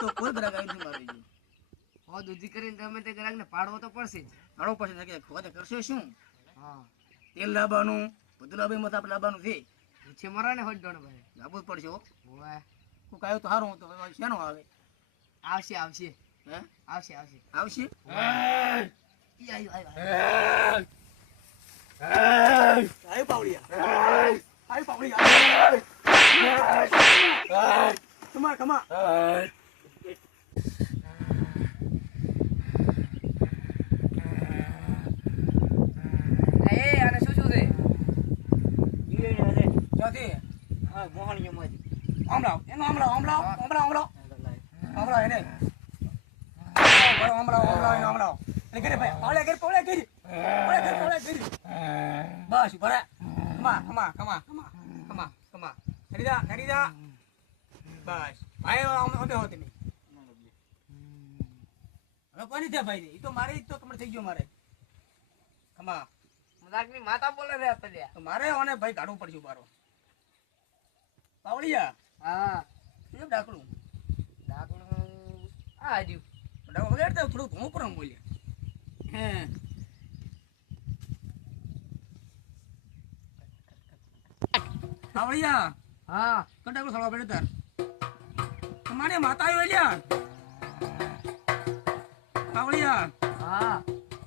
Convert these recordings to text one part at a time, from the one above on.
તો કોઈ ગ્રાહક આવી નથી મારી ગયું. હો દૂધી કરીને તમે તે ગ્રાહકને પાડવો તો પડશે જ. પાડવો પડશે ને કે ખોદે કરશે શું? હા તેલ લાવવાનું બધું લાવવાનું મત આપણે લાવવાનું છે. પૂછે મરા ને હોજ ડોણ ભાઈ. લાવવું જ પડશે હો. ઓય તું કાયો તો સારું તો શેનો આવે? આવશે આવશે હે આવશે આવશે. આવશે? ઈ આયો પાવડિયા. કમા કમા. એ આને શું શું છે? ક્યાંથી? મોહણીમાંથી. આમળાવ એનો આમળાવ આમળાવ આમળાવ આમળાવ આમળાવ એને આમળાવ આમળાવ એનો આમળાવ એને કરે ભાઈ પાવળે કરી બસ ભરે કમા કમા કમા કમા કમા કમા ખરીદા બસ ભાઈ અમે હોતી નહીં હવે કોની છે ભાઈ એ તો મારે તો કમર થઈ ગયો મારે કમા મજાકની માતા બોલે રે અત્યારે. તો મારે ઓને ભાઈ કાઢવું પડશે બારો પાવળિયા હા કેમ ડાકડું ડાકણું આ હજુ ડાકડું વગાડતા થોડું ધૂમ પર બોલ્યા હે પાવળિયા હા કડાકડું સળવા પડે તાર તમારે માતા આવ્યો લ્યા પાવળિયા હા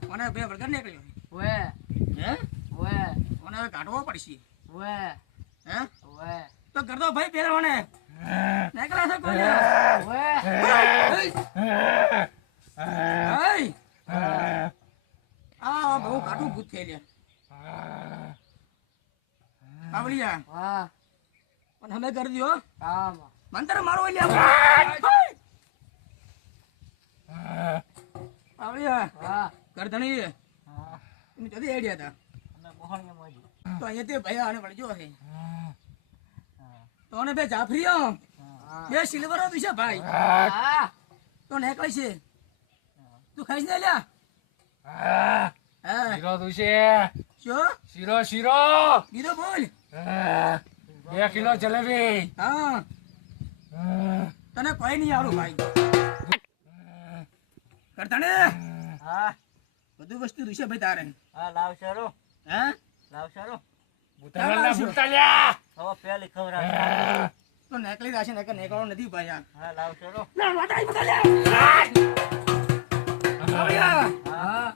મને બે વળગર નીકળ્યો ઓય હે ઓય મને હવે કાઢવો પડશે ઓય હે ઓય તો કરતો ભાઈ પેલા મને નીકળ્યા છે કોઈ ઓય આ બહુ કાઢું ભૂત થઈ લ્યા પાવળિયા હા પણ અમે કરી દો કામ મંતર મારો લ્યા પાવળિયા હા કરધણી હા એની જલ્દી આઈડિયા હતા અમે મોહણીમાંથી. તો અહીંયા તે ભાઈ આને વળજો છે તો ને બે જાફરીઓ બે સિલ્વર છે ભાઈ હા તો નેકળે છે તું ખાઈશ ને લ્યા હા શીરો દુશે શું શીરો બીજો બોલ 2 કિલો જલેબી હા તને કોઈ નહીં આવડું ભાઈ કરતાને હા બધું વસ્તુ દુશે ભાઈ તારે હા લાવ શરો હે લાવ શરો બુતરવાલા બુતલ્યા હવે પેલી ખબર તો નેકળી રાશે ને કે નેકળો નથી ભાઈ યાર હા લાવ શરો ના વાટાઈ બુતલ્યા હા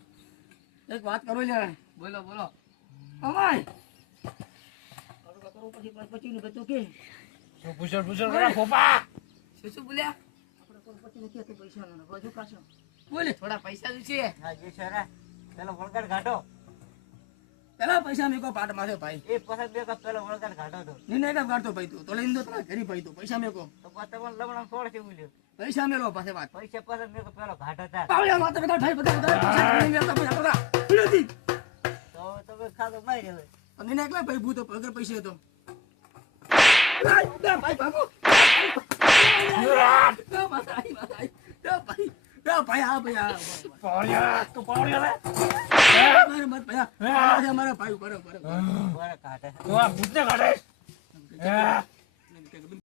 એક વાત કરો લે બોલો બોલો અમાય કરો પછી પછી નું બધું કે શું પૂછડ કરા ફોપા શું બોલ્યા પછી નથી તો પૈસા મને બાજુ કાશો બોલે થોડા પૈસા જોશે હા જે સરા પેલો વળગાડ ઘાટો પેલા પૈસા મેકો પાટ માથે ભાઈ એ પછી બે કપ પેલો વળગાડ ઘાટો તો નીને એક કાઢતો ભાઈ તું તો લઈને તો તારા ઘરી ભાઈ તું પૈસા મેકો તો પાછો પણ લમણા છોડ છે બોલ્યો પૈસા મેલો પાસે વાત પૈસા પાછા મેં પેલો ઘાટો હતા પાવળિયા માતા બધા ભાઈ બધા પૈસા લઈને મેલતા પૈસા બધા પીડોતી તો તમે ખાધો મારી હવે અને ને એકલા ભાઈ ભૂત અગર પૈસે તો ભાઈ ભાગો ભાઈ આ ભાઈ પાવડિયા મત ભાઈ અમારા ભાઈ બરોબર બરાબર ઘાટે તો આ ભૂતને કાઢે